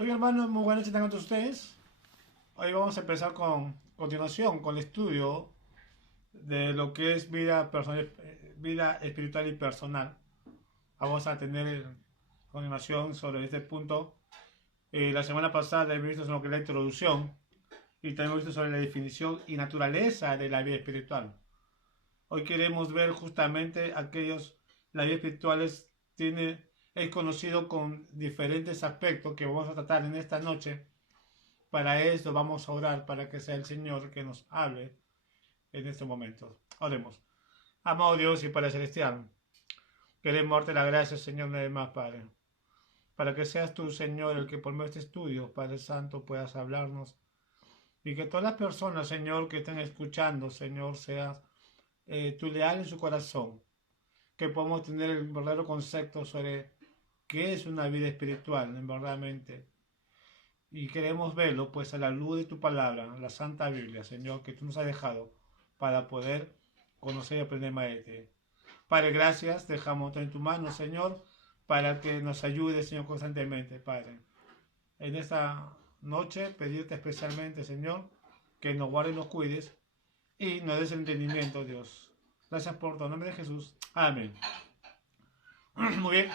Oiga, hermano, muy buenas noches con ustedes. Hoy vamos a empezar con continuación con el estudio de lo que es vida personal, vida espiritual y personal. Vamos a tener continuación sobre este punto. La semana pasada hemos visto lo que es la introducción y también hemos visto sobre la definición y naturaleza de la vida espiritual. Hoy queremos ver justamente la vida espiritual es conocido con diferentes aspectos que vamos a tratar en esta noche. Para esto vamos a orar para que sea el Señor que nos hable en este momento. Oremos. Amado Dios y Padre Celestial, queremos darte la gracia, Señor, una vez más, Padre, para que seas tú, Señor, el que por medio de este estudio, Padre Santo, puedas hablarnos y que todas las personas, Señor, que estén escuchando, Señor, seas tu leal en su corazón, que podamos tener el verdadero concepto sobre qué es una vida espiritual, en verdaderamente. Y queremos verlo, pues, a la luz de tu palabra, la Santa Biblia, Señor, que tú nos has dejado para poder conocer y aprender más de ti. Padre, gracias, dejamos todo en tu mano, Señor, para que nos ayude, Señor, constantemente, Padre. En esta noche, pedirte especialmente, Señor, que nos guardes y nos cuides y nos des el entendimiento, Dios. Gracias por tu nombre de Jesús. Amén. Muy bien.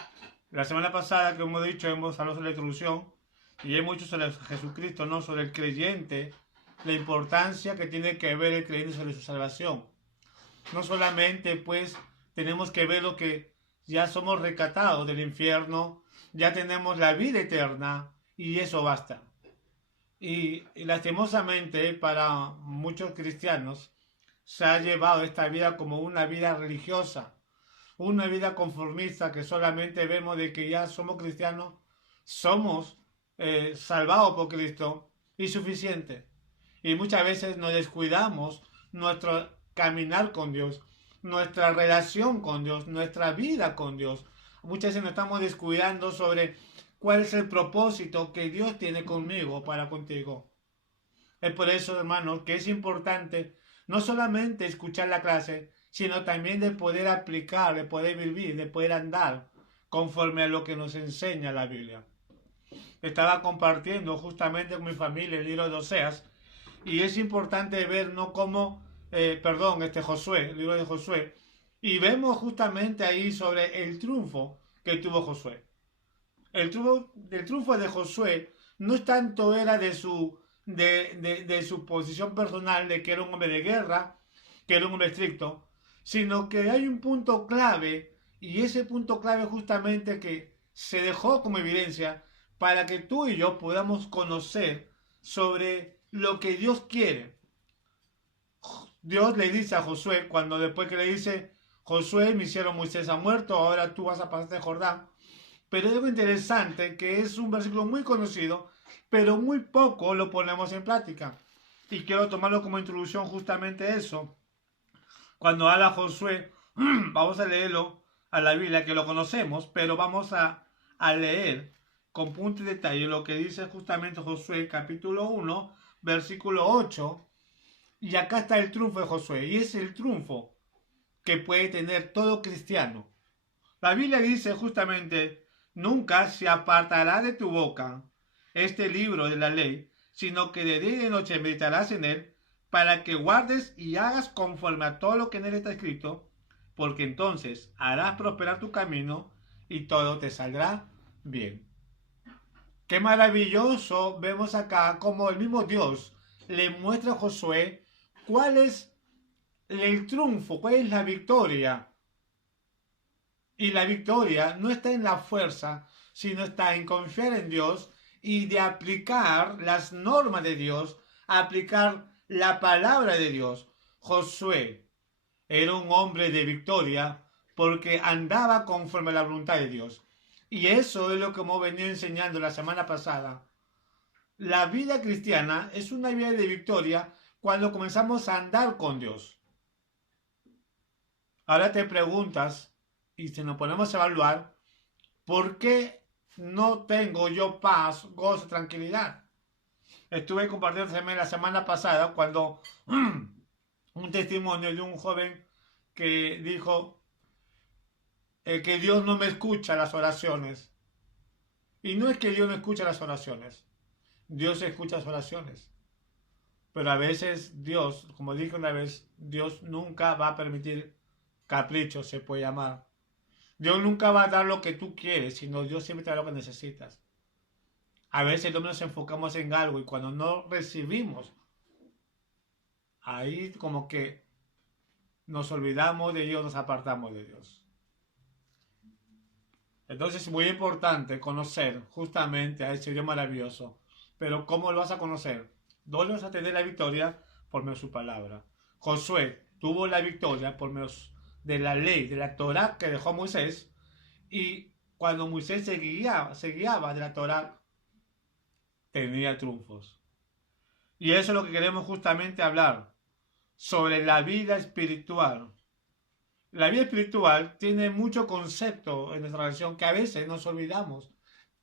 La semana pasada, que hemos dicho, hemos hablado sobre la introducción y hay mucho sobre Jesucristo, ¿no? Sobre el creyente, la importancia que tiene que ver el creyente sobre su salvación. No solamente, pues, tenemos que ver lo que ya somos rescatados del infierno, ya tenemos la vida eterna y eso basta. Y lastimosamente para muchos cristianos se ha llevado esta vida como una vida religiosa, una vida conformista que solamente vemos de que ya somos cristianos, somos salvados por Cristo y suficiente. Y muchas veces nos descuidamos nuestro caminar con Dios, nuestra relación con Dios, nuestra vida con Dios. Muchas veces nos estamos descuidando sobre cuál es el propósito que Dios tiene conmigo para contigo. Es por eso, hermanos, que es importante no solamente escuchar la clase, sino también de poder aplicar, de poder vivir, de poder andar conforme a lo que nos enseña la Biblia. Estaba compartiendo justamente con mi familia el libro de Oseas y es importante ver no cómo, Josué, el libro de Josué, y vemos justamente ahí sobre el triunfo que tuvo Josué. El triunfo de Josué no es tanto era de su posición personal, de que era un hombre de guerra, que era un hombre estricto, sino que hay un punto clave, y ese punto clave justamente que se dejó como evidencia para que tú y yo podamos conocer sobre lo que Dios quiere. Dios le dice a Josué, cuando después que le dice, Josué, mi siervo Moisés ha muerto, ahora tú vas a pasar el Jordán. Pero es algo interesante que es un versículo muy conocido, pero muy poco lo ponemos en práctica. Y quiero tomarlo como introducción justamente eso. Cuando habla Josué, vamos a leerlo a la Biblia, que lo conocemos, pero vamos a leer con punto y detalle lo que dice justamente Josué capítulo 1, versículo 8. Y acá está el triunfo de Josué. Y es el triunfo que puede tener todo cristiano. La Biblia dice justamente, nunca se apartará de tu boca este libro de la ley, sino que de día y de noche meditarás en él, para que guardes y hagas conforme a todo lo que en él está escrito, porque entonces harás prosperar tu camino y todo te saldrá bien. Qué maravilloso vemos acá como el mismo Dios le muestra a Josué cuál es el triunfo, cuál es la victoria. Y la victoria no está en la fuerza, sino está en confiar en Dios y de aplicar las normas de Dios, aplicar la palabra de Dios. Josué era un hombre de victoria porque andaba conforme a la voluntad de Dios. Y eso es lo que hemos venido enseñando la semana pasada. La vida cristiana es una vida de victoria cuando comenzamos a andar con Dios. Ahora te preguntas, y si nos ponemos a evaluar, ¿por qué no tengo yo paz, gozo, tranquilidad? Estuve compartiendo también la semana pasada cuando un testimonio de un joven que dijo que Dios no me escucha las oraciones. Y no es que Dios no escuche las oraciones. Dios escucha las oraciones. Pero a veces Dios, como dije una vez, Dios nunca va a permitir caprichos, se puede llamar. Dios nunca va a dar lo que tú quieres, sino Dios siempre te da lo que necesitas. A veces no nos enfocamos en algo y cuando no recibimos, ahí como que nos olvidamos de Dios, nos apartamos de Dios. Entonces es muy importante conocer justamente a ese Dios maravilloso. Pero ¿cómo lo vas a conocer? ¿Dónde vas a tener la victoria? Por medio de su palabra. Josué tuvo la victoria por medio de la ley, de la Torá que dejó Moisés. Y cuando Moisés se guiaba de la Torá, tenía triunfos. Y eso es lo que queremos justamente hablar. Sobre la vida espiritual. La vida espiritual tiene mucho concepto en nuestra relación que a veces nos olvidamos.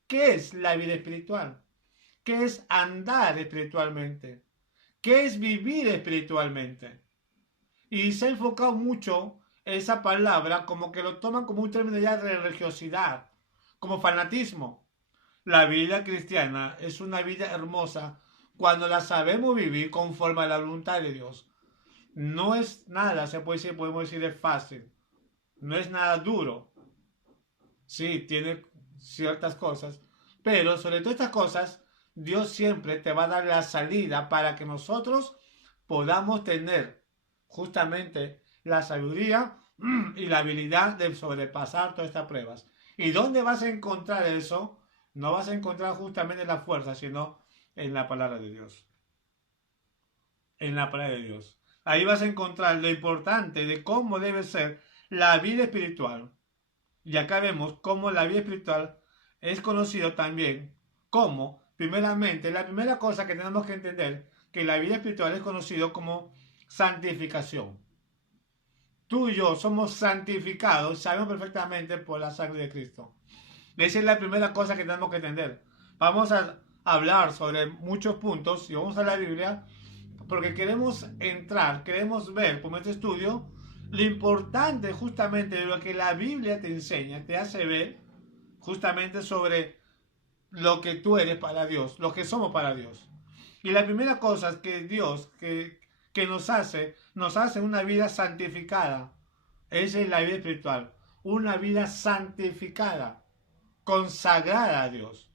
¿Qué es la vida espiritual? ¿Qué es andar espiritualmente? ¿Qué es vivir espiritualmente? Y se ha enfocado mucho esa palabra como que lo toman como un término ya de religiosidad, como fanatismo. La vida cristiana es una vida hermosa cuando la sabemos vivir conforme a la voluntad de Dios. No es nada, se puede decir, podemos decir, es fácil. No es nada duro. Sí, tiene ciertas cosas. Pero sobre todas estas cosas, Dios siempre te va a dar la salida para que nosotros podamos tener justamente la sabiduría y la habilidad de sobrepasar todas estas pruebas. ¿Y dónde vas a encontrar eso? No vas a encontrar justamente en la fuerza, sino en la palabra de Dios. En la palabra de Dios. Ahí vas a encontrar lo importante de cómo debe ser la vida espiritual. Y acá vemos cómo la vida espiritual es conocido también como, primeramente, la primera cosa que tenemos que entender, que la vida espiritual es conocido como santificación. Tú y yo somos santificados, sabemos perfectamente por la sangre de Cristo. Esa es la primera cosa que tenemos que entender. Vamos a hablar sobre muchos puntos y vamos a la Biblia porque queremos entrar, queremos ver por este estudio lo importante justamente de lo que la Biblia te enseña, te hace ver justamente sobre lo que tú eres para Dios, lo que somos para Dios. Y la primera cosa es que Dios que nos hace una vida santificada. Esa es la vida espiritual, una vida santificada, consagrada a Dios.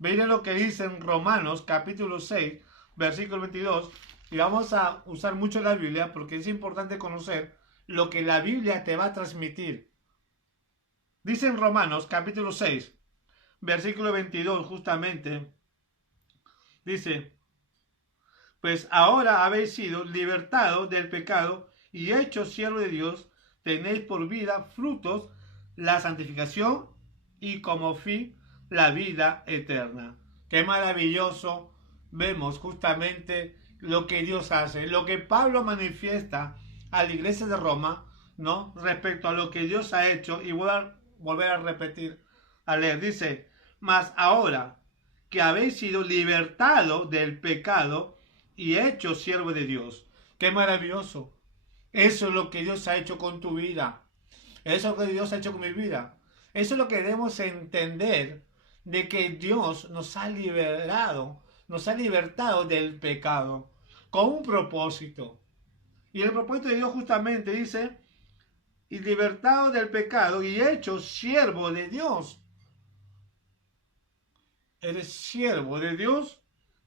Miren lo que dice en Romanos capítulo 6, versículo 22, y vamos a usar mucho la Biblia porque es importante conocer lo que la Biblia te va a transmitir. Dice en Romanos capítulo 6, versículo 22 justamente, dice, pues ahora habéis sido libertados del pecado y hechos siervos de Dios, tenéis por vida frutos, la santificación y como fin la vida eterna. Qué maravilloso vemos justamente lo que Dios hace, lo que Pablo manifiesta a la iglesia de Roma, ¿no? Respecto a lo que Dios ha hecho, y voy a volver a repetir, a leer, dice, mas ahora que habéis sido libertados del pecado y hechos siervos de Dios. Qué maravilloso. Eso es lo que Dios ha hecho con tu vida. Eso es lo que Dios ha hecho con mi vida. Eso es lo que debemos entender de que Dios nos ha libertado del pecado con un propósito. Y el propósito de Dios justamente dice, y libertado del pecado y hecho siervo de Dios. Eres siervo de Dios,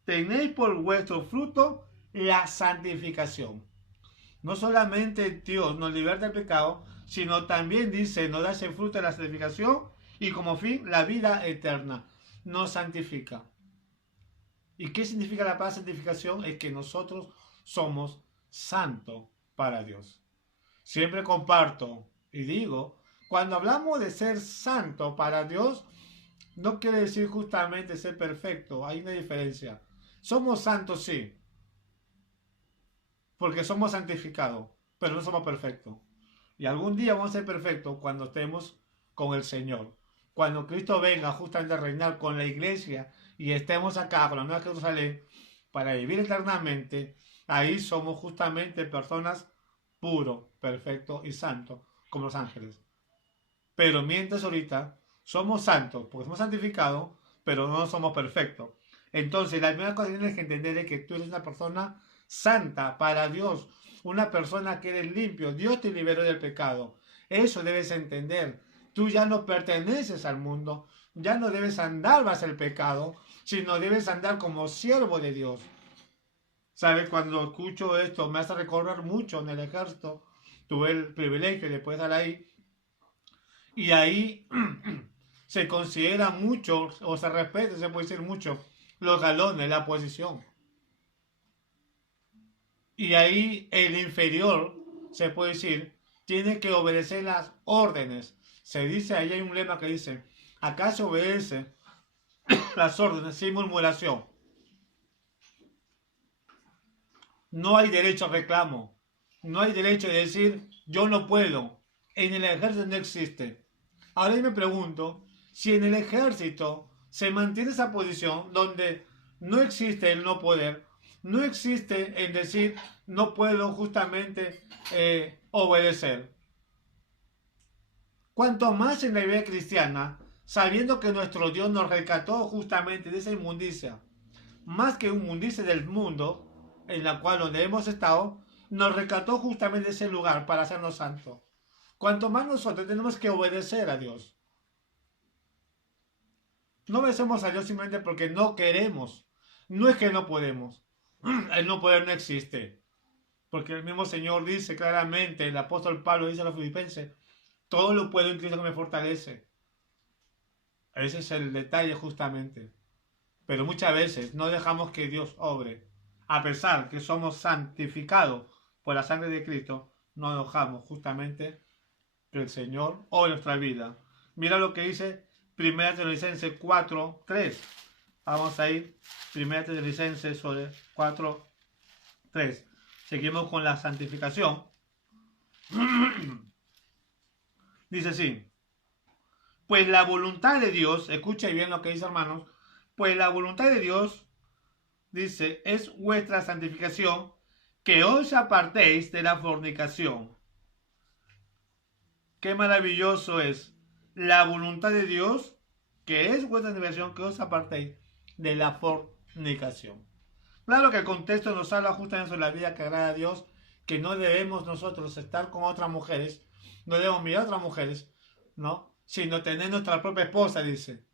tenéis por vuestro fruto la santificación. No solamente Dios nos liberta del pecado, sino también dice, nos da ese fruto de la santificación y como fin la vida eterna. Nos santifica. ¿Y qué significa la palabra santificación? Es que nosotros somos santos para Dios. Siempre comparto y digo, cuando hablamos de ser santo para Dios, no quiere decir justamente ser perfecto, hay una diferencia. Somos santos, sí, porque somos santificados, pero no somos perfectos. Y algún día vamos a ser perfectos cuando estemos con el Señor. Cuando Cristo venga justamente a reinar con la iglesia y estemos acá con la Nueva Jerusalén para vivir eternamente, ahí somos justamente personas puros, perfectos y santos, como los ángeles. Pero mientras ahorita somos santos, porque somos santificados, pero no somos perfectos. Entonces, la primera cosa que tienes que entender es que tú eres una persona santa para Dios, una persona que eres limpio. Dios te liberó del pecado. Eso debes entender. Tú ya no perteneces al mundo, ya no debes andar más el pecado, sino debes andar como siervo de Dios. ¿Sabes? Cuando escucho esto, me hace recordar mucho en el ejército. Tuve el privilegio de poder estar ahí. Y ahí se considera mucho, o se respeta, se puede decir mucho, los galones, la posición. Y ahí el inferior, se puede decir, tiene que obedecer las órdenes. Se dice, ahí hay un lema que dice, acá se obedece las órdenes sin murmuración. No hay derecho a reclamo. No hay derecho de decir, yo no puedo. En el ejército no existe. Ahora yo me pregunto, si en el ejército se mantiene esa posición donde no existe el no poder, no existe el decir, no puedo justamente obedecer. Cuanto más en la vida cristiana, sabiendo que nuestro Dios nos rescató justamente de esa inmundicia, más que inmundicia del mundo, en la cual donde hemos estado, nos rescató justamente de ese lugar para hacernos santos. Cuanto más nosotros tenemos que obedecer a Dios. No obedecemos a Dios simplemente porque no queremos. No es que no podemos. El no poder no existe. Porque el mismo Señor dice claramente, el apóstol Pablo dice a los filipenses, todo lo puedo en Cristo que me fortalece. Ese es el detalle justamente. Pero muchas veces no dejamos que Dios obre. A pesar que somos santificados por la sangre de Cristo, no dejamos justamente que el Señor obre nuestra vida. Mira lo que dice 1 Tesalonicenses 4:3. Vamos a ir 1 Tesalonicenses 4:3. Seguimos con la santificación. Dice así. Pues la voluntad de Dios, escucha bien lo que dice, hermanos, pues la voluntad de Dios, dice, es vuestra santificación, que os apartéis de la fornicación. Qué maravilloso es la voluntad de Dios, que es vuestra santificación, que os apartéis de la fornicación. Claro que el contexto nos habla justamente sobre la vida que agrada a Dios, que no debemos nosotros estar con otras mujeres, no debemos mirar a otras mujeres, ¿no? Sino tener nuestra propia esposa, dice.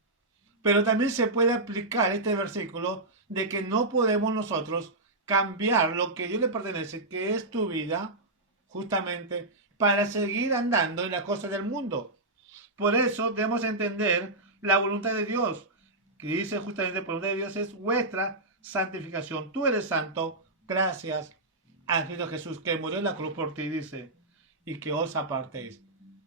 Pero también se puede aplicar este versículo de que no podemos nosotros cambiar lo que a Dios le pertenece, que es tu vida, justamente, para seguir andando en las cosas del mundo. Por eso debemos entender la voluntad de Dios, que dice justamente, la voluntad de Dios es vuestra santificación. Tú eres santo, gracias a Cristo Jesús, que murió en la cruz por ti, dice, y que os apartéis.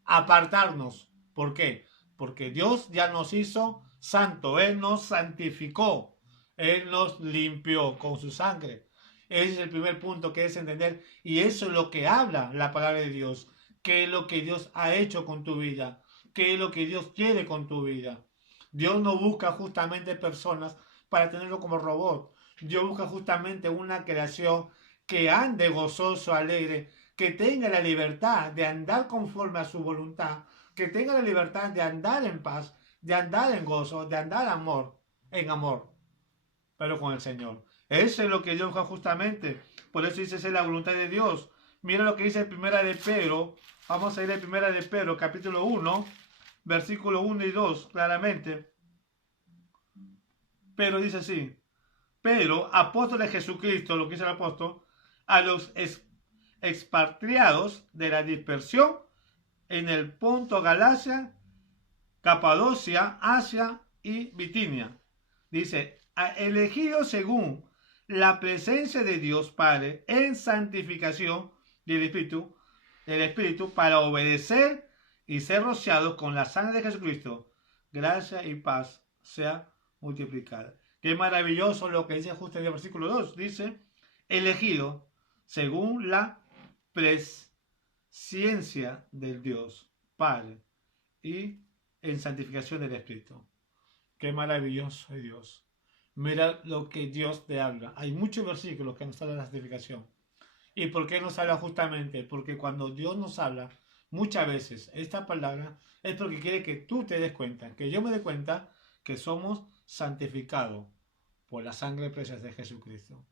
Apartarnos. ¿Por qué? Porque Dios ya nos hizo santo, Él nos santificó, Él nos limpió con su sangre. Ese es el primer punto que es entender, y eso es lo que habla la palabra de Dios. ¿Qué es lo que Dios ha hecho con tu vida? ¿Qué es lo que Dios quiere con tu vida? Dios no busca justamente personas para tenerlo como robot. Dios busca justamente una creación que ande gozoso, alegre, que tenga la libertad de andar conforme a su voluntad, que tenga la libertad de andar en paz, de andar en gozo, de andar en amor, pero con el Señor. Eso es lo que Dios busca justamente. Por eso dice, esa es la voluntad de Dios. Mira lo que dice Primera de Pedro. Vamos a ir a Primera de Pedro, capítulo 1, versículo 1 y 2, claramente. Pero dice así. Pedro, apóstol de Jesucristo, lo que dice el apóstol, a los expatriados de la dispersión en el Ponto, Galacia, Capadocia, Asia y Bitinia. Dice, elegidos según la presencia de Dios Padre en santificación del Espíritu para obedecer y ser rociados con la sangre de Jesucristo. Gracia y paz sea multiplicada. Qué maravilloso lo que dice justo en el versículo 2. Dice, elegido según la presciencia del Dios Padre y en santificación del Espíritu. Qué maravilloso es Dios. Mira lo que Dios te habla. Hay muchos versículos que nos hablan de la santificación. ¿Y por qué nos habla justamente? Porque cuando Dios nos habla, muchas veces esta palabra es porque quiere que tú te des cuenta, que yo me dé cuenta que somos santificado por la sangre preciosa de Jesucristo.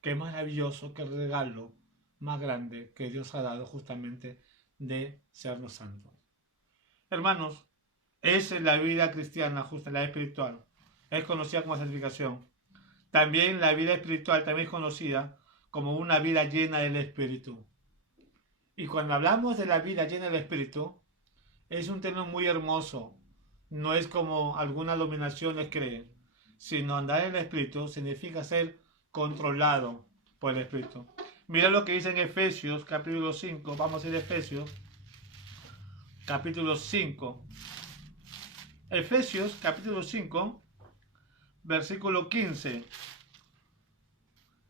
Qué maravilloso, qué regalo más grande que Dios ha dado justamente de sernos santos. Hermanos, esa es la vida cristiana, justa, la espiritual. Es conocida como santificación. También la vida espiritual también es conocida como una vida llena del Espíritu. Y cuando hablamos de la vida llena del Espíritu, es un término muy hermoso. No es como algunas dominaciones creen, sino andar en el Espíritu significa ser controlado por el Espíritu. Mira lo que dice en Efesios capítulo 5. Vamos a ir a Efesios capítulo 5. Efesios capítulo 5, versículo 15.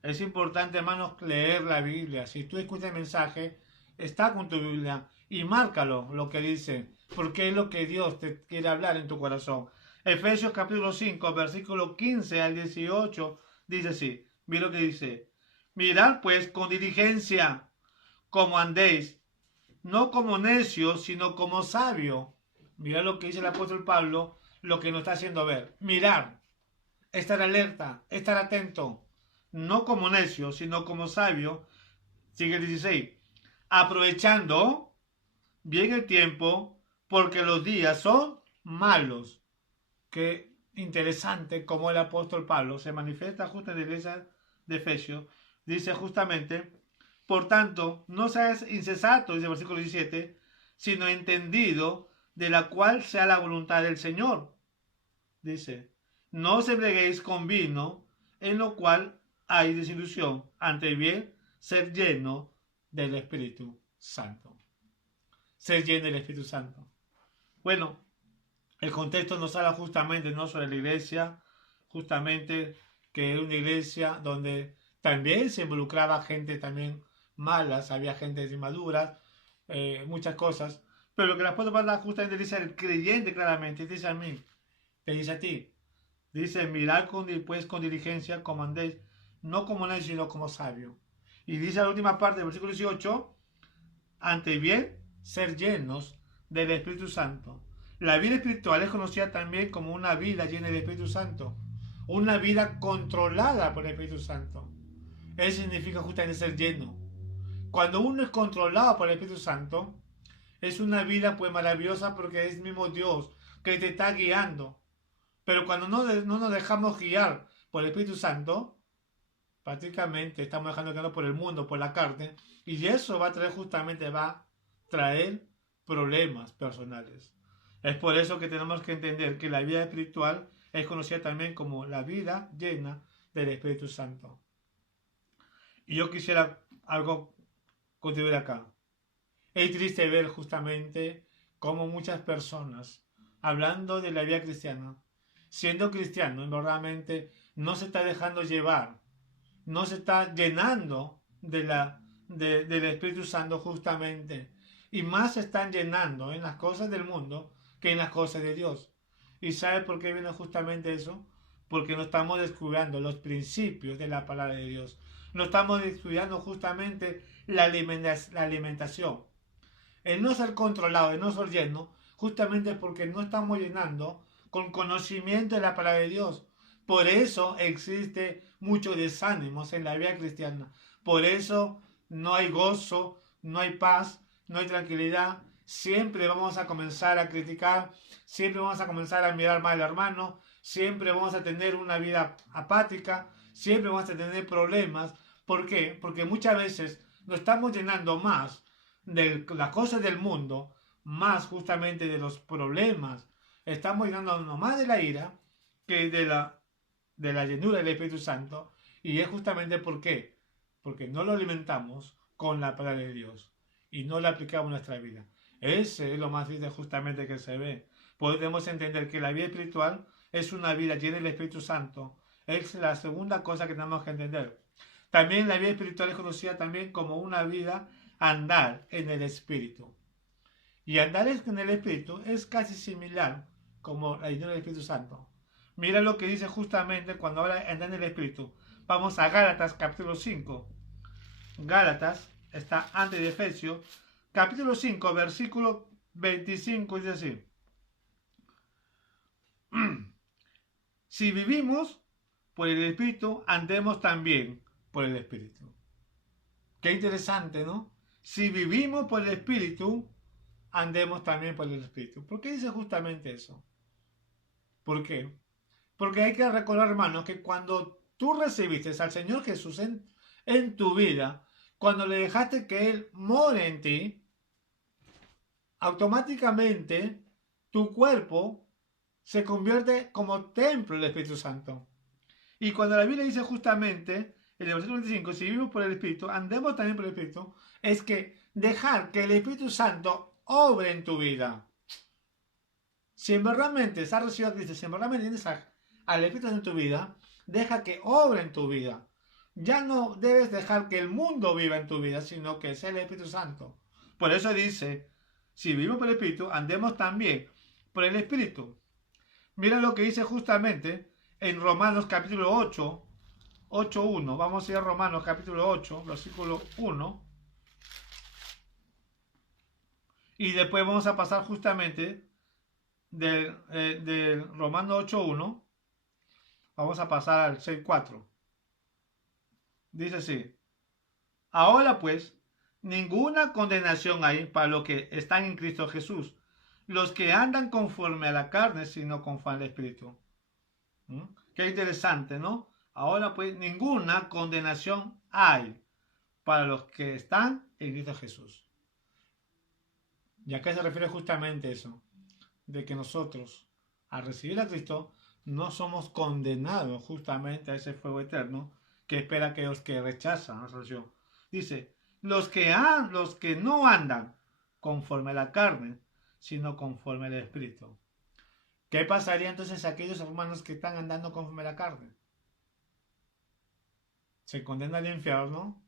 Es importante, hermanos, leer la Biblia. Si tú escuchas el mensaje, está con tu Biblia y márcalo lo que dice, porque es lo que Dios te quiere hablar en tu corazón. Efesios capítulo 5, versículo 15 al 18, dice así. Mira lo que dice. Mirad pues con diligencia como andéis, no como necios, sino como sabios. Mira lo que dice el apóstol Pablo, lo que nos está haciendo ver. Mirar, estar alerta, estar atento. No como necio, sino como sabio. Sigue el 16. Aprovechando bien el tiempo, porque los días son malos. Qué interesante cómo el apóstol Pablo se manifiesta justo en la iglesia de Efesios. Dice justamente, por tanto, no seas insensato, dice el versículo 17, sino entendido de la cual sea la voluntad del Señor. Dice, no os embriaguéis con vino, en lo cual hay desilusión, ante bien ser lleno del Espíritu Santo. Ser lleno del Espíritu Santo. Bueno, el contexto nos habla justamente no sobre la iglesia, justamente que era una iglesia donde también se involucraba gente también malas, había gente inmadura, muchas cosas. Pero lo que la apóstol Pablo justamente dice al creyente claramente, dice a mí, te dice a ti, dice, mirad pues con diligencia como andéis, no como necio, sino como sabio. Y dice la última parte del versículo 18, ante bien, ser llenos del Espíritu Santo. La vida espiritual es conocida también como una vida llena del Espíritu Santo, una vida controlada por el Espíritu Santo. Eso significa justamente ser lleno. Cuando uno es controlado por el Espíritu Santo, es una vida pues maravillosa porque es el mismo Dios que te está guiando. Pero cuando no nos dejamos guiar por el Espíritu Santo, prácticamente estamos dejando guiar por el mundo, por la carne, y eso va a traer problemas personales. Es por eso que tenemos que entender que la vida espiritual es conocida también como la vida llena del Espíritu Santo. Y yo quisiera algo contribuir acá. Es triste ver justamente cómo muchas personas, hablando de la vida cristiana, siendo cristiano, verdaderamente no se está dejando llevar, no se está llenando del Espíritu Santo justamente, y más se están llenando en las cosas del mundo que en las cosas de Dios. ¿Y sabe por qué viene justamente eso? Porque no estamos descubriendo los principios de la palabra de Dios. No estamos descubriendo justamente la alimentación. El no ser controlado, el no ser lleno, justamente porque no estamos llenando con conocimiento de la palabra de Dios. Por eso existe mucho desánimos en la vida cristiana. Por eso no hay gozo, no hay paz, no hay tranquilidad. Siempre vamos a comenzar a criticar, siempre vamos a comenzar a mirar mal al hermano, siempre vamos a tener una vida apática, siempre vamos a tener problemas. ¿Por qué? Porque muchas veces nos estamos llenando más de las cosas del mundo, más justamente de los problemas. Estamos llenándonos más de la ira que de la llenura del Espíritu Santo. Y es justamente por qué. Porque no lo alimentamos con la palabra de Dios y no la aplicamos en nuestra vida. Ese es lo más triste justamente que se ve. Podemos entender que la vida espiritual es una vida llena del Espíritu Santo. Es la segunda cosa que tenemos que entender. También la vida espiritual es conocida también como una vida andar en el Espíritu. Y andar en el Espíritu es casi similar como la llenura del Espíritu Santo. Mira lo que dice justamente cuando habla de andar en el Espíritu. Vamos a Gálatas capítulo 5. Gálatas está antes de Efesios. Capítulo 5, versículo 25 dice así. si vivimos por el Espíritu, andemos también por el Espíritu. Qué interesante, ¿no? Si vivimos por el Espíritu, andemos también por el Espíritu. ¿Por qué dice justamente eso? ¿Por qué? Porque hay que recordar, hermanos, que cuando tú recibiste al Señor Jesús en tu vida, cuando le dejaste que Él more en ti, automáticamente tu cuerpo se convierte como templo del Espíritu Santo. Y cuando la Biblia dice justamente, en el versículo 25, si vivimos por el Espíritu, andemos también por el Espíritu, es que dejar que el Espíritu Santo obre en tu vida. Si verdaderamente has recibido a Cristo, si verdaderamente tienes al Espíritu Santo en tu vida, deja que obre en tu vida. Ya no debes dejar que el mundo viva en tu vida, sino que sea el Espíritu Santo. Por eso dice, si vivimos por el Espíritu, andemos también por el Espíritu. Mira lo que dice justamente en Romanos capítulo 8, 8.1. Vamos a ir a Romanos capítulo 8, versículo 1. Y después vamos a pasar justamente del Romanos 8.1. Vamos a pasar al 6.4. Dice así. Ahora pues, ninguna condenación hay para los que están en Cristo Jesús, los que andan conforme a la carne, sino conforme al Espíritu. ¿Mm? Qué interesante, ¿no? Ahora pues, ninguna condenación hay para los que están en Cristo Jesús. Y acá se refiere justamente a eso, de que nosotros, al recibir a Cristo, no somos condenados justamente a ese fuego eterno que espera aquellos que rechazan la salvación. Dice, los que no andan conforme a la carne, sino conforme al Espíritu. ¿Qué pasaría entonces a aquellos hermanos que están andando conforme a la carne? ¿Se condena al infierno?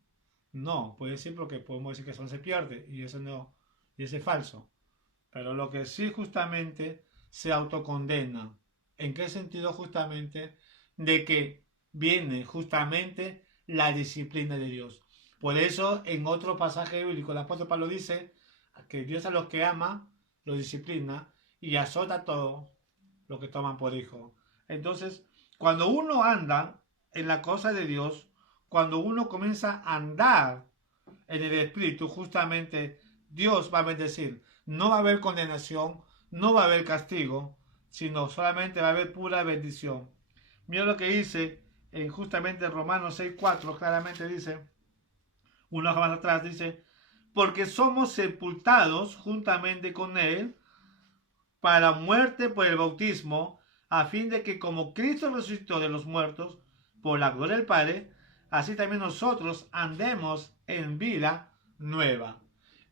No, puede ser porque podemos decir que eso no se pierde y eso no, y ese es falso. Pero lo que sí justamente se autocondena. ¿En qué sentido justamente? De que viene justamente la disciplina de Dios. Por eso en otro pasaje bíblico el apóstol Pablo dice que Dios a los que ama los disciplina y azota a todos los que toman por hijo. Entonces, cuando uno anda en la cosa de Dios, cuando uno comienza a andar en el Espíritu, justamente Dios va a bendecir. No va a haber condenación, no va a haber castigo, sino solamente va a haber pura bendición. Mira lo que dice en justamente Romanos 6.4, claramente dice, una hoja más atrás dice, porque somos sepultados juntamente con Él para la muerte por el bautismo, a fin de que como Cristo resucitó de los muertos por la gloria del Padre, así también nosotros andemos en vida nueva.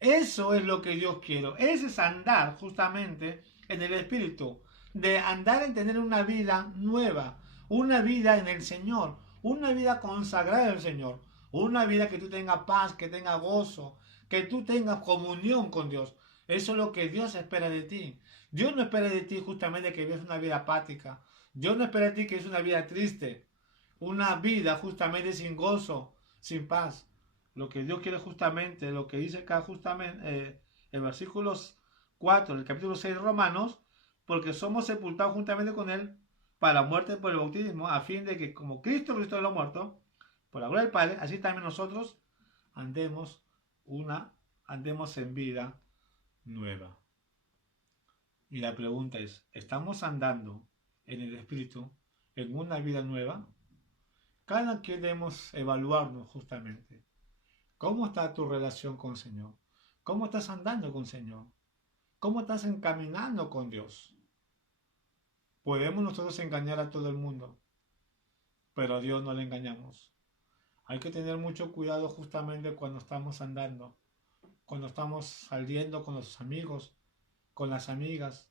Eso es lo que Dios quiere. Ese es andar justamente en el Espíritu, de andar en tener una vida nueva, una vida en el Señor, una vida consagrada al Señor, una vida que tú tengas paz, que tengas gozo, que tú tengas comunión con Dios. Eso es lo que Dios espera de ti. Dios no espera de ti justamente que vivas una vida apática. Dios no espera de ti que es una vida triste, una vida justamente sin gozo, sin paz. Lo que Dios quiere justamente, lo que dice acá justamente el versículo 4 del capítulo 6 de Romanos, porque somos sepultados juntamente con Él para la muerte por el bautismo, a fin de que como Cristo resucitó de los muertos, por la gloria del Padre, así también nosotros andemos andemos en vida nueva. Y la pregunta es, ¿estamos andando en el Espíritu en una vida nueva? Cada quien debemos evaluarnos justamente. ¿Cómo está tu relación con el Señor? ¿Cómo estás andando con el Señor? ¿Cómo estás encaminando con Dios? Podemos nosotros engañar a todo el mundo, pero a Dios no le engañamos. Hay que tener mucho cuidado justamente cuando estamos andando, cuando estamos saliendo con los amigos, con las amigas,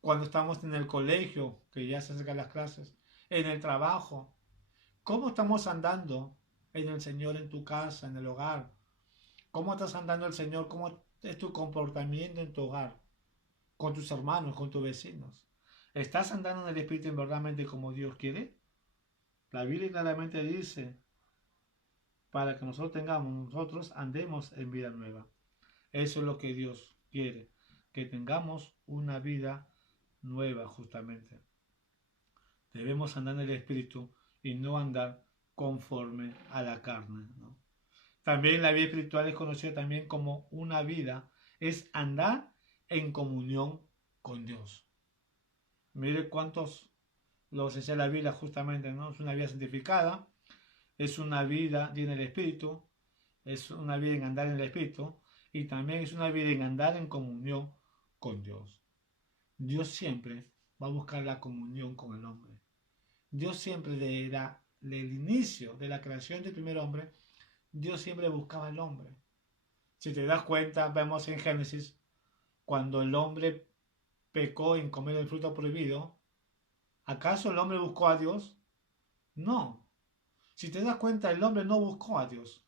cuando estamos en el colegio, que ya se acercan las clases, en el trabajo. ¿Cómo estamos andando en el Señor en tu casa, en el hogar? ¿Cómo estás andando el Señor? ¿Cómo es tu comportamiento en tu hogar? Con tus hermanos, con tus vecinos. ¿Estás andando en el Espíritu verdaderamente como Dios quiere? La Biblia claramente dice, para que nosotros andemos en vida nueva. Eso es lo que Dios quiere, que tengamos una vida nueva justamente. Debemos andar en el Espíritu y no andar conforme a la carne, ¿no? También la vida espiritual es conocida también como una vida, es andar en comunión con Dios. Mire cuántos lo enseña la Biblia justamente, ¿no? Es una vida santificada, es una vida llena del Espíritu, es una vida en andar en el Espíritu y también es una vida en andar en comunión con Dios. Dios siempre va a buscar la comunión con el hombre. Dios siempre del inicio de la creación del primer hombre, Dios siempre buscaba al hombre. Si te das cuenta, vemos en Génesis, cuando el hombre pecó en comer el fruto prohibido, ¿acaso el hombre buscó a Dios? No. Si te das cuenta, el hombre no buscó a Dios.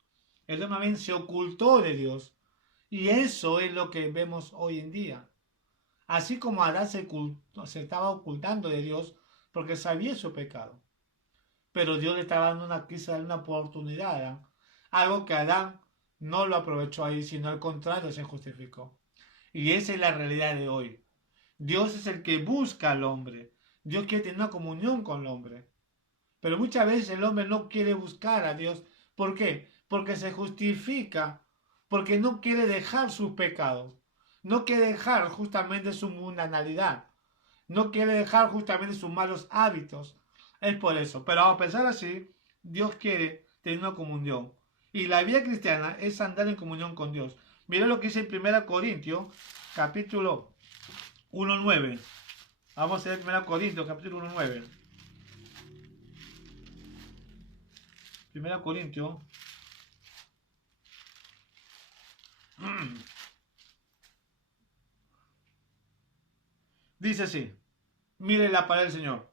El hombre también se ocultó de Dios. Y eso es lo que vemos hoy en día. Así como Adán se estaba ocultando de Dios porque sabía su pecado. Pero Dios le estaba dando una oportunidad a Adán. Algo que Adán no lo aprovechó ahí, sino al contrario se justificó. Y esa es la realidad de hoy. Dios es el que busca al hombre. Dios quiere tener una comunión con el hombre. Pero muchas veces el hombre no quiere buscar a Dios. ¿Por qué? Porque se justifica. Porque no quiere dejar sus pecados. No quiere dejar justamente su mundanalidad. No quiere dejar justamente sus malos hábitos. Es por eso. Pero a pesar así, Dios quiere tener una comunión. Y la vida cristiana es andar en comunión con Dios. Mira lo que dice en 1 Corintios, capítulo 1:9. Vamos a leer 1 Corintios, capítulo 1:9. 1 Corintios. Dice así. Mire la palabra del Señor.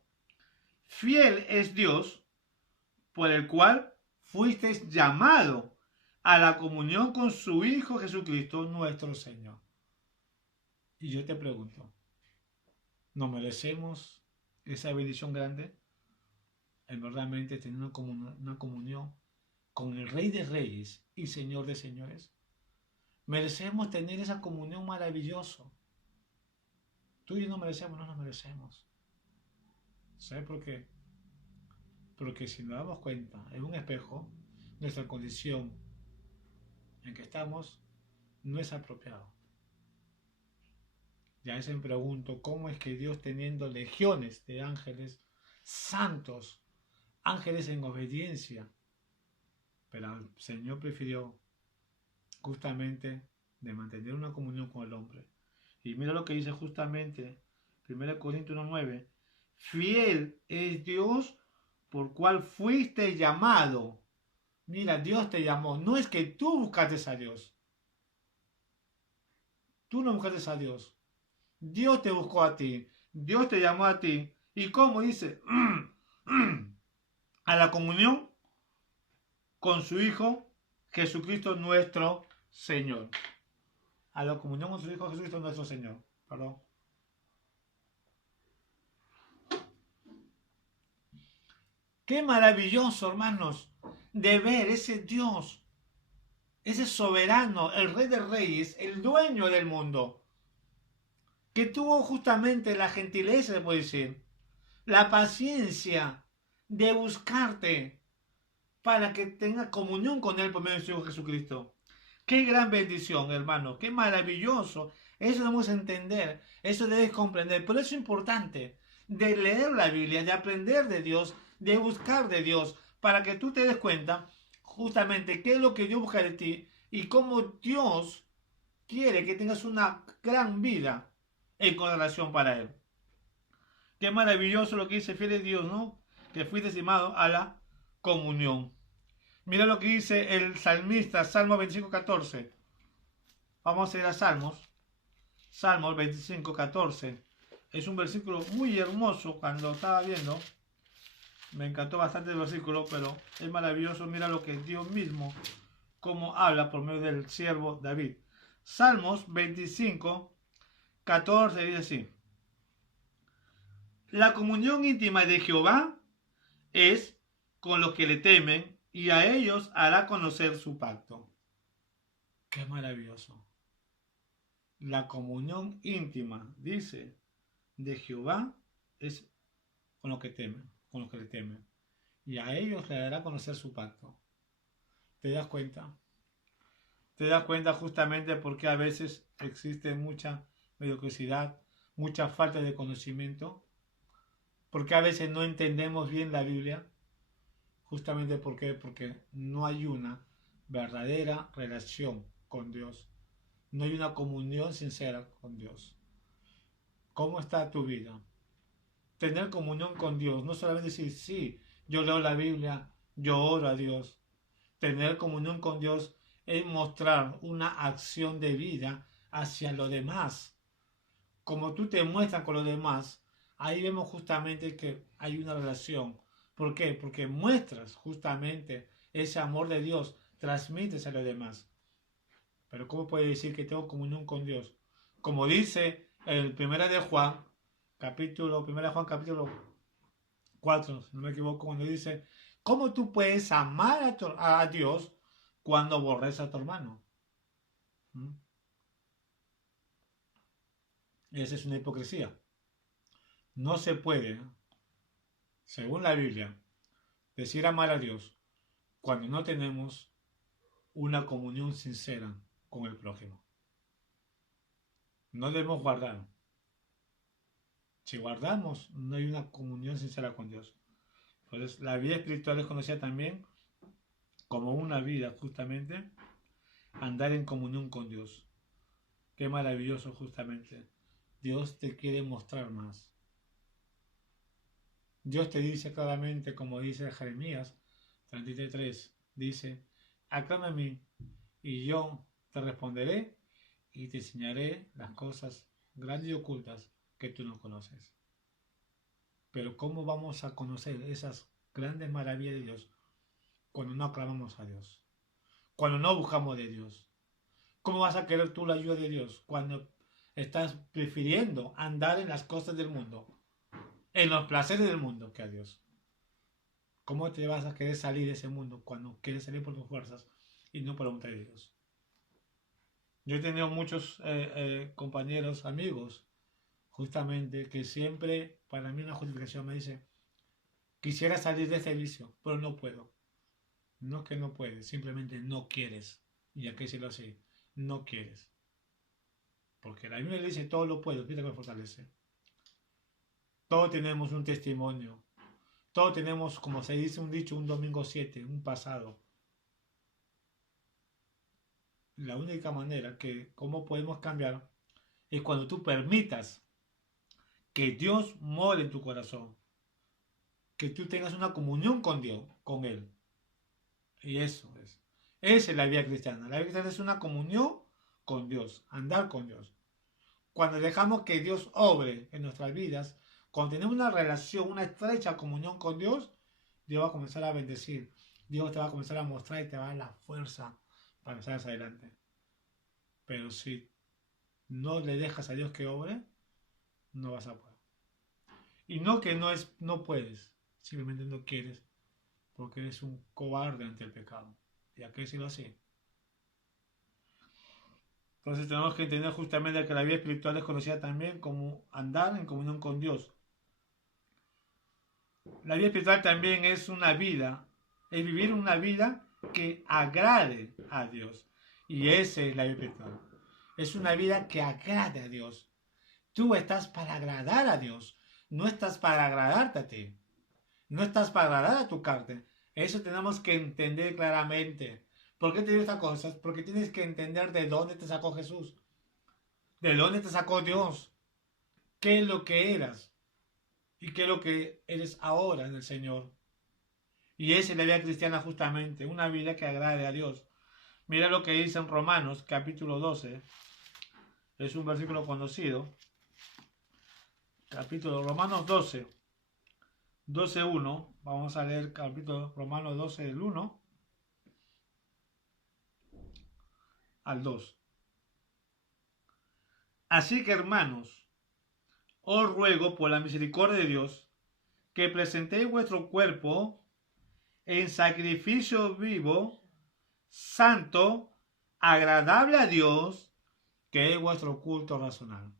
Fiel es Dios, por el cual fuisteis llamado a la comunión con su Hijo Jesucristo, nuestro Señor. Y yo te pregunto, ¿no merecemos esa bendición grande? En verdaderamente tener una comunión con el Rey de Reyes y Señor de Señores. Merecemos tener esa comunión maravillosa. Tú y yo no merecemos, no nos merecemos. ¿Sabes por qué? Porque si nos damos cuenta en un espejo, nuestra condición en que estamos no es apropiado. Y a veces me pregunto cómo es que Dios, teniendo legiones de ángeles santos, ángeles en obediencia, pero el Señor prefirió justamente de mantener una comunión con el hombre. Y mira lo que dice justamente 1 Corintios 1:9. Fiel es Dios por cual fuiste llamado. Mira, Dios te llamó. No es que tú buscaste a Dios. Tú no buscaste a Dios. Dios te buscó a ti. Dios te llamó a ti. ¿Y cómo dice? A la comunión con su Hijo Jesucristo nuestro Señor. A la comunión con su Hijo Jesucristo nuestro Señor. Perdón. Qué maravilloso, hermanos, de ver ese Dios, ese soberano, el Rey de Reyes, el dueño del mundo, que tuvo justamente la gentileza, se puede decir, la paciencia de buscarte para que tenga comunión con Él por medio de su Hijo Jesucristo. Qué gran bendición, hermano, qué maravilloso. Eso debemos entender, eso debes comprender. Por eso es importante de leer la Biblia, de aprender de Dios, de buscar de Dios, para que tú te des cuenta justamente qué es lo que Dios busca de ti y cómo Dios quiere que tengas una gran vida en relación para Él. Qué maravilloso lo que dice fiel es Dios, ¿no? Que fuiste llamado a la comunión. Mira lo que dice el salmista, Salmo 25:14. Vamos a ir a Salmos. Salmos 25:14. Es un versículo muy hermoso. Cuando estaba viendo, me encantó bastante el versículo, pero es maravilloso. Mira lo que Dios mismo, cómo habla por medio del siervo David. Salmos 25:14 dice así. La comunión íntima de Jehová es con los que le temen, y a ellos hará conocer su pacto. Qué maravilloso. La comunión íntima, dice, de Jehová es con los que temen, con los que le temen. Y a ellos le dará a conocer su pacto. ¿Te das cuenta? ¿Te das cuenta justamente porque a veces existe mucha mediocridad, mucha falta de conocimiento? Porque a veces no entendemos bien la Biblia. Justamente porque no hay una verdadera relación con Dios. No hay una comunión sincera con Dios. ¿Cómo está tu vida? Tener comunión con Dios, no solamente decir, sí, yo leo la Biblia, yo oro a Dios. Tener comunión con Dios es mostrar una acción de vida hacia los demás. Como tú te muestras con los demás, ahí vemos justamente que hay una relación. ¿Por qué? Porque muestras justamente ese amor de Dios, transmites a los demás. Pero ¿cómo puede decir que tengo comunión con Dios? Como dice el 1 de Juan, capítulo 4, si no me equivoco, cuando dice, ¿cómo tú puedes amar a Dios cuando aborreces a tu hermano? ¿Mm? Esa es una hipocresía. No se puede, según la Biblia, decir amar a Dios cuando no tenemos una comunión sincera con el prójimo. No debemos guardar. Si guardamos, no hay una comunión sincera con Dios. Entonces, la vida espiritual es conocida también como una vida, justamente, andar en comunión con Dios. Qué maravilloso, justamente. Dios te quiere mostrar más. Dios te dice claramente, como dice Jeremías 33, dice, aclama a mí y yo te responderé y te enseñaré las cosas grandes y ocultas que tú no conoces. Pero ¿cómo vamos a conocer esas grandes maravillas de Dios cuando no aclamamos a Dios? Cuando no buscamos de Dios. ¿Cómo vas a querer tú la ayuda de Dios cuando estás prefiriendo andar en las cosas del mundo, en los placeres del mundo, que a Dios? ¿Cómo te vas a querer salir de ese mundo cuando quieres salir por tus fuerzas y no por la voluntad de Dios? Yo he tenido muchos compañeros, amigos, justamente, que siempre, para mí una justificación me dice, quisiera salir de ese vicio, pero no puedo. No que no puedes, simplemente no quieres. Y aquí sí lo sé, no quieres. Porque la Biblia dice, todo lo puedo, Cristo me fortalece. Todos tenemos un testimonio. Todos tenemos, como se dice un dicho, un domingo 7, un pasado. La única manera que, cómo podemos cambiar, es cuando tú permitas que Dios more en tu corazón. Que tú tengas una comunión con Dios, con Él. Y eso es. Esa es la vida cristiana. La vida cristiana es una comunión con Dios, andar con Dios. Cuando dejamos que Dios obre en nuestras vidas, cuando tenemos una relación, una estrecha comunión con Dios, Dios va a comenzar a bendecir. Dios te va a comenzar a mostrar y te va a dar la fuerza para empezar hacia adelante. Pero si no le dejas a Dios que obre, no vas a poder. Y no que no puedes, simplemente no quieres, porque eres un cobarde ante el pecado. ¿Y a qué decirlo así? Entonces tenemos que entender justamente que la vida espiritual es conocida también como andar en comunión con Dios. La vida espiritual también es una vida, es vivir una vida que agrade a Dios. Y esa es la vida espiritual. Es una vida que agrade a Dios. Tú estás para agradar a Dios. No estás para agradarte a ti. No estás para agradar a tu carne. Eso tenemos que entender claramente. ¿Por qué te digo estas cosas? Porque tienes que entender de dónde te sacó Jesús. ¿De dónde te sacó Dios? ¿Qué es lo que eras? ¿Y qué es lo que eres ahora en el Señor? Y esa es la vida cristiana justamente, una vida que agrade a Dios. Mira lo que dice en Romanos capítulo 12. Es un versículo conocido. Capítulo Romanos 12. 12.1. Vamos a leer capítulo Romanos 12 del 1 al 2. Así que hermanos, os ruego por la misericordia de Dios que presentéis vuestro cuerpo en sacrificio vivo, santo, agradable a Dios, que es vuestro culto racional.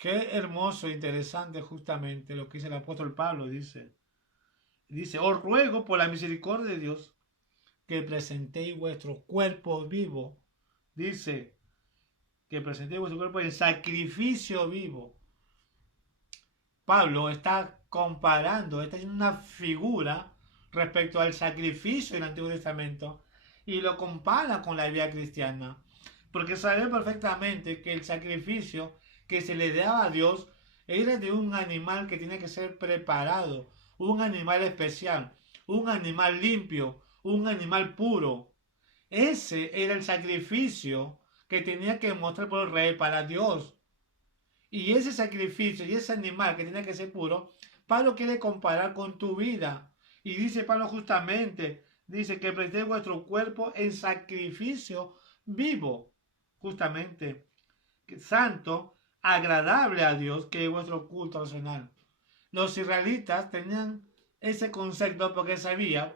Qué hermoso e interesante justamente lo que dice el apóstol Pablo. Dice, os ruego por la misericordia de Dios que presentéis vuestro cuerpo vivo. Dice, que presentéis vuestro cuerpo en sacrificio vivo. Pablo está comparando, está haciendo una figura respecto al sacrificio del Antiguo Testamento y lo compara con la vida cristiana. Porque sabe perfectamente que el sacrificio que se le daba a Dios era de un animal que tiene que ser preparado, un animal especial, un animal limpio, un animal puro. Ese era el sacrificio que tenía que mostrar por el rey para Dios. Y ese sacrificio y ese animal que tenía que ser puro, Pablo quiere comparar con tu vida. Y dice Pablo justamente, dice que presentéis vuestro cuerpo en sacrificio vivo, justamente, santo, agradable a Dios, que es vuestro culto racional. Los israelitas tenían ese concepto porque sabían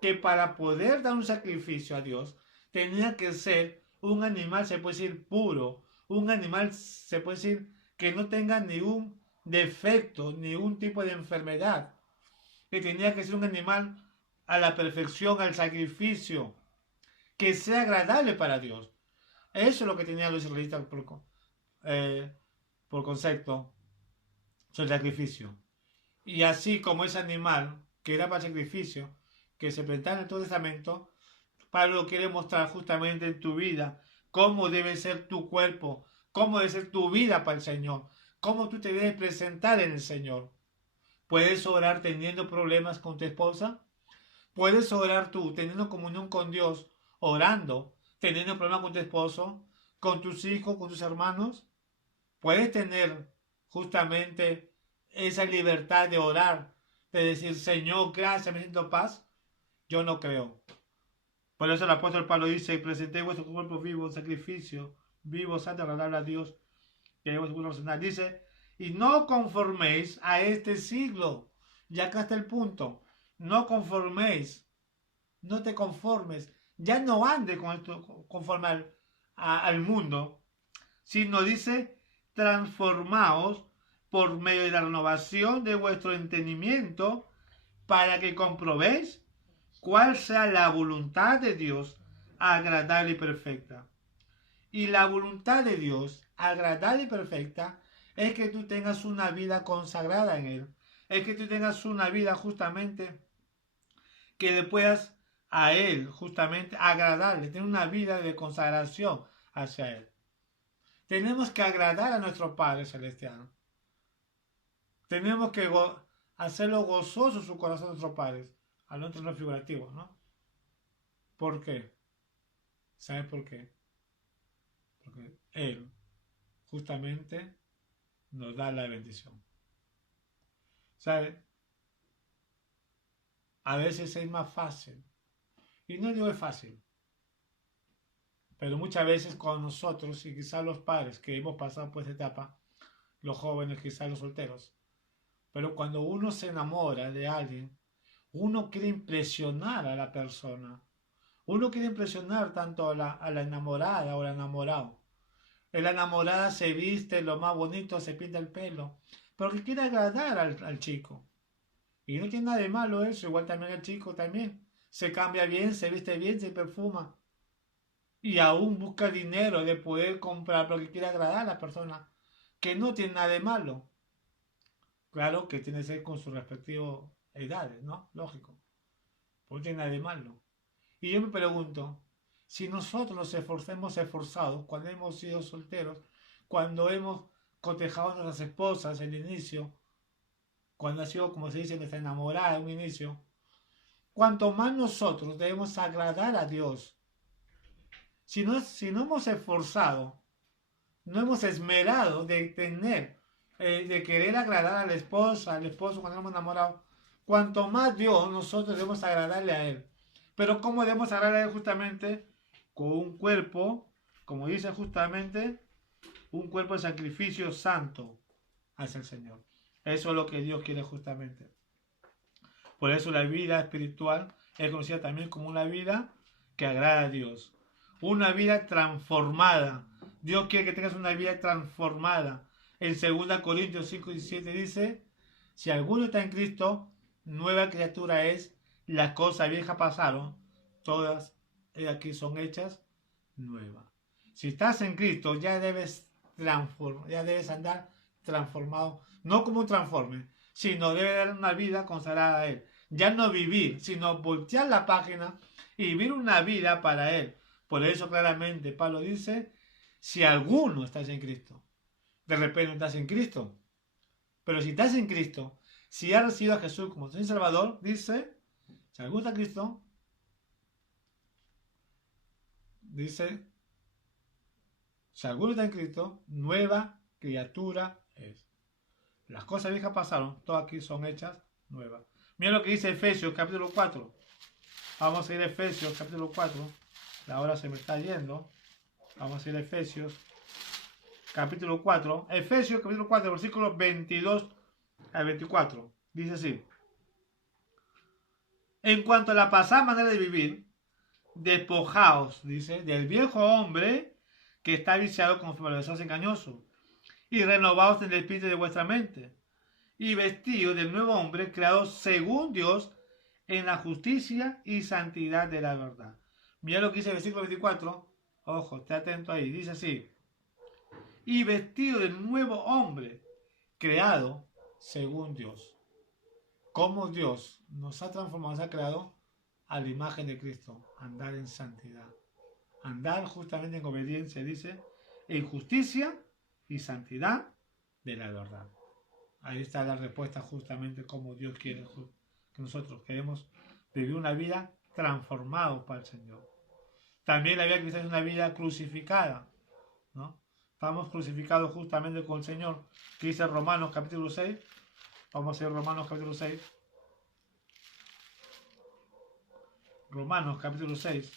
que para poder dar un sacrificio a Dios, tenía que ser un animal, se puede decir, puro, un animal, se puede decir, que no tenga ningún defecto, ningún tipo de enfermedad, que tenía que ser un animal a la perfección, al sacrificio, que sea agradable para Dios. Eso es lo que tenían los israelitas por concepto sobre el sacrificio. Y así como ese animal, que era para sacrificio, que se presentaba en el Antiguo Testamento, Pablo quiere mostrar justamente en tu vida cómo debe ser tu cuerpo, cómo debe ser tu vida para el Señor, cómo tú te debes presentar en el Señor. ¿Puedes orar teniendo problemas con tu esposa? ¿Puedes orar tú teniendo comunión con Dios, orando, teniendo problemas con tu esposo, con tus hijos, con tus hermanos? ¿Puedes tener justamente esa libertad de orar, de decir, Señor, gracias, me siento paz? Yo no creo. Por eso el apóstol Pablo dice, presentéis vuestro cuerpo vivo, sacrificio, vivo, santo, agradable a Dios, que es vuestro culto racional. Dice, y no conforméis a este siglo. Y acá está el punto. No conforméis, no te conformes, ya no ande con esto, conforme al mundo, sino dice, transformaos por medio de la renovación de vuestro entendimiento para que comprobéis cuál sea la voluntad de Dios agradable y perfecta. Y la voluntad de Dios agradable y perfecta es que tú tengas una vida consagrada en Él. Es que tú tengas una vida justamente que le puedas a Él justamente agradarle, tener una vida de consagración hacia Él. Tenemos que agradar a nuestro Padre Celestial. Tenemos que hacerlo gozoso su corazón a nuestros padres. Hablando en figurativo, ¿no? ¿Por qué? ¿Sabes por qué? Porque Él justamente nos da la bendición. ¿Sabes? A veces es más fácil. Y no digo es fácil. Pero muchas veces con nosotros y quizás los padres que hemos pasado por esta etapa, los jóvenes, quizás los solteros, pero cuando uno se enamora de alguien, uno quiere impresionar a la persona. Uno quiere impresionar tanto a la enamorada o al enamorado. La enamorada se viste lo más bonito, se pinta el pelo, pero que quiere agradar al chico. Y no tiene nada de malo eso, igual también el chico también. Se cambia bien, se viste bien, se perfuma. Y aún busca dinero de poder comprar porque quiere agradar a la persona. Que no tiene nada de malo. Claro que tiene que ser con sus respectivas edades, ¿no? Lógico. Porque no tiene nada de malo. Y yo me pregunto, si nosotros nos hemos esforzado cuando hemos sido solteros, cuando hemos cotejado a nuestras esposas en el inicio, cuando ha sido, como se dice, nuestra enamorada en un inicio, cuanto más nosotros debemos agradar a Dios. Si no hemos esforzado, no hemos esmerado de tener, de querer agradar a la esposa, al esposo cuando hemos enamorado, cuanto más Dios nosotros debemos agradarle a Él. Pero ¿cómo debemos agradarle a Él justamente? Con un cuerpo, como dice justamente, un cuerpo de sacrificio santo hacia el Señor. Eso es lo que Dios quiere justamente. Por eso la vida espiritual es conocida también como una vida que agrada a Dios. Una vida transformada. Dios quiere que tengas una vida transformada. En 2 Corintios 5:17 dice, si alguno está en Cristo, nueva criatura es, las cosas viejas pasaron, todas aquí son hechas nuevas. Si estás en Cristo, ya debes andar transformado, no como un transforme, sino debe dar una vida consagrada a Él. Ya no vivir, sino voltear la página y vivir una vida para Él. Por eso claramente Pablo dice, si alguno estás en Cristo, de repente estás en Cristo, pero si estás en Cristo, si has recibido a Jesús como Señor y Salvador, dice, si alguno está en Cristo, dice, si alguno está en Cristo, nueva criatura es. Las cosas viejas pasaron, todas aquí son hechas nuevas. Mira lo que dice Efesios capítulo 4. Vamos a ir a Efesios capítulo 4. La hora se me está yendo. Vamos a ir a Efesios capítulo 4. Efesios capítulo 4, versículos 22 al 24. Dice así. En cuanto a la pasada manera de vivir, despojaos, dice, del viejo hombre que está viciado con deseos engañosos, y renovaos en el espíritu de vuestra mente, y vestidos del nuevo hombre creado según Dios en la justicia y santidad de la verdad. Mira lo que dice el versículo 24. Ojo, esté atento ahí. Dice así. Y vestido del nuevo hombre creado según Dios. Como Dios nos ha transformado, nos ha creado a la imagen de Cristo. Andar en santidad. Andar justamente en obediencia, dice, en justicia y santidad de la verdad. Ahí está la respuesta justamente como Dios quiere que nosotros queremos vivir una vida transformada para el Señor. También la vida cristiana es una vida crucificada, ¿no? Estamos crucificados justamente con el Señor, que dice Romanos capítulo 6. Vamos a ir a Romanos capítulo 6. Romanos capítulo 6.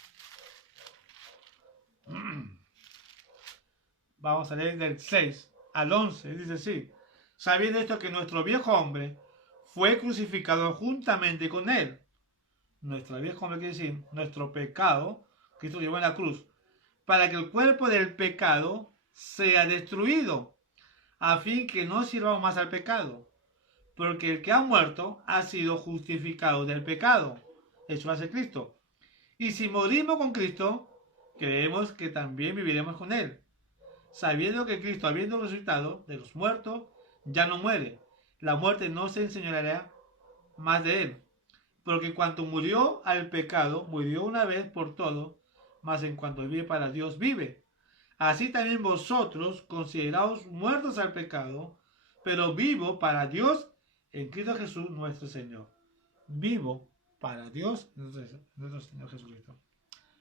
Vamos a leer del 6 al 11. Dice así. Sabiendo esto que nuestro viejo hombre fue crucificado juntamente con él. Nuestro viejo hombre quiere decir nuestro pecado, Cristo llevó en la cruz, para que el cuerpo del pecado sea destruido, a fin que no sirvamos más al pecado. Porque el que ha muerto ha sido justificado del pecado. Eso hace Cristo. Y si morimos con Cristo, creemos que también viviremos con él. Sabiendo que Cristo, habiendo resucitado de los muertos, ya no muere. La muerte no se enseñoreará más de él. Porque cuanto murió al pecado, murió una vez por todo, mas en cuanto vive para Dios, vive. Así también vosotros, consideraos muertos al pecado, pero vivo para Dios en Cristo Jesús nuestro Señor. Vivo para Dios nuestro Señor Jesucristo.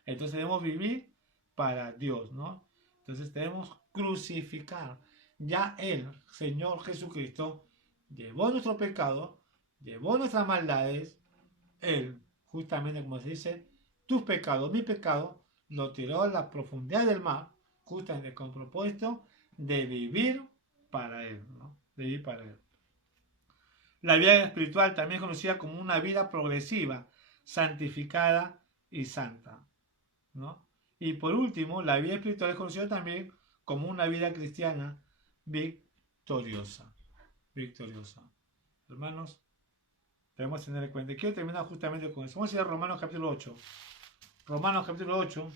Entonces debemos vivir para Dios, ¿no? Entonces debemos crucificar. Ya el Señor Jesucristo llevó nuestro pecado, llevó nuestras maldades. Él, justamente como se dice, tus pecados, mi pecado, lo tiró a la profundidad del mar, justamente con el propósito de vivir para Él, ¿no? De vivir para Él. La vida espiritual también es conocida como una vida progresiva, santificada y santa, ¿no? Y por último, la vida espiritual es conocida también como una vida cristiana victoriosa. Victoriosa. Hermanos, debemos tener en cuenta. Y quiero terminar justamente con eso. Vamos a ir a Romanos capítulo 8. Romanos capítulo 8.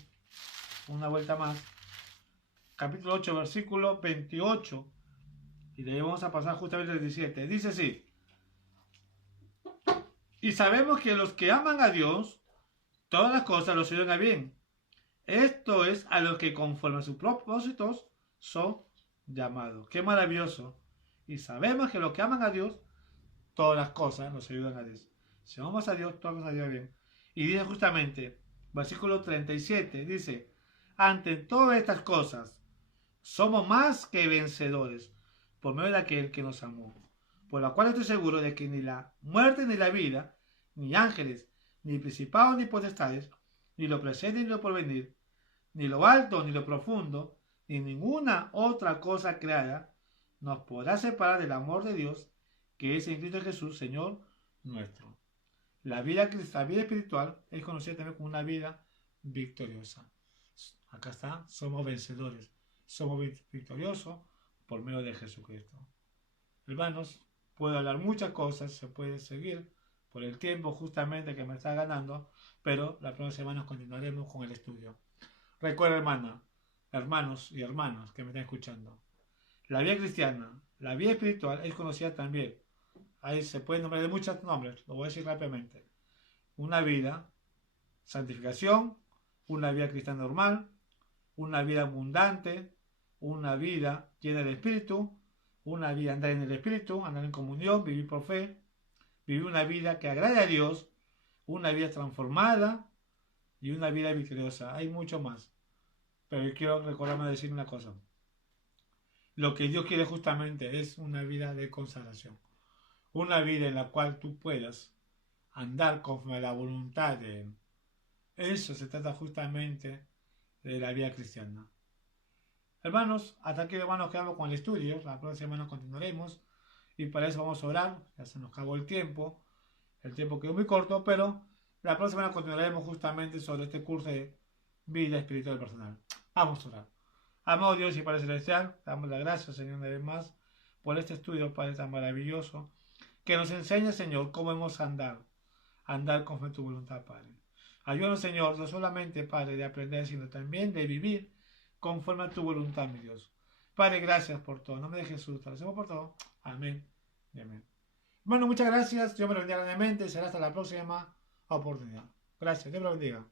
Una vuelta más. Capítulo 8, versículo 28. Y de ahí vamos a pasar justamente al 17. Dice así. Y sabemos que los que aman a Dios, todas las cosas los ayudan a bien. Esto es a los que conforme a sus propósitos son llamados. ¡Qué maravilloso! Y sabemos que los que aman a Dios, todas las cosas nos ayudan a Dios. Si amamos a Dios, todas nos ayudan bien. Y dice justamente, versículo 37, dice, ante todas estas cosas, somos más que vencedores, por medio de aquel que nos amó. Por la cual estoy seguro de que ni la muerte ni la vida, ni ángeles, ni principados ni potestades, ni lo presente ni lo porvenir, ni lo alto ni lo profundo, ni ninguna otra cosa creada, nos podrá separar del amor de Dios, que es en Cristo Jesús, Señor nuestro. La vida espiritual es conocida también como una vida victoriosa. Acá está, somos vencedores. Somos victoriosos por medio de Jesucristo. Hermanos, puedo hablar muchas cosas, se puede seguir por el tiempo justamente que me está ganando, pero la próxima semana continuaremos con el estudio. Recuerda, hermanos y hermanas que me están escuchando, la vida cristiana, la vida espiritual es conocida también. Ahí se puede nombrar de muchos nombres, lo voy a decir rápidamente. Una vida, santificación, una vida cristiana normal, una vida abundante, una vida llena de espíritu, una vida andar en el espíritu, andar en comunión, vivir por fe, vivir una vida que agrade a Dios, una vida transformada y una vida victoriosa. Hay mucho más, pero yo quiero recordarme de decir una cosa. Lo que Dios quiere justamente es una vida de consagración, una vida en la cual tú puedas andar conforme a la voluntad de Él. Eso se trata justamente de la vida cristiana. Hermanos, hasta aquí hermanos quedamos con el estudio. La próxima semana continuaremos y para eso vamos a orar. Ya se nos acabó el tiempo quedó muy corto, pero la próxima semana continuaremos justamente sobre este curso de vida espiritual personal. Vamos a orar. Amado Dios y Padre Celestial, damos las gracias, Señor, una vez más por este estudio, Padre, tan maravilloso, que nos enseña, Señor, cómo hemos andar conforme a tu voluntad, Padre. Ayúdanos, Señor, no solamente, Padre, de aprender, sino también de vivir conforme a tu voluntad, mi Dios. Padre, gracias por todo. En nombre de Jesús, te agradecemos por todo. Amén y amén. Bueno, muchas gracias. Dios me lo bendiga grandemente. Será hasta la próxima oportunidad. Gracias. Dios me lo bendiga.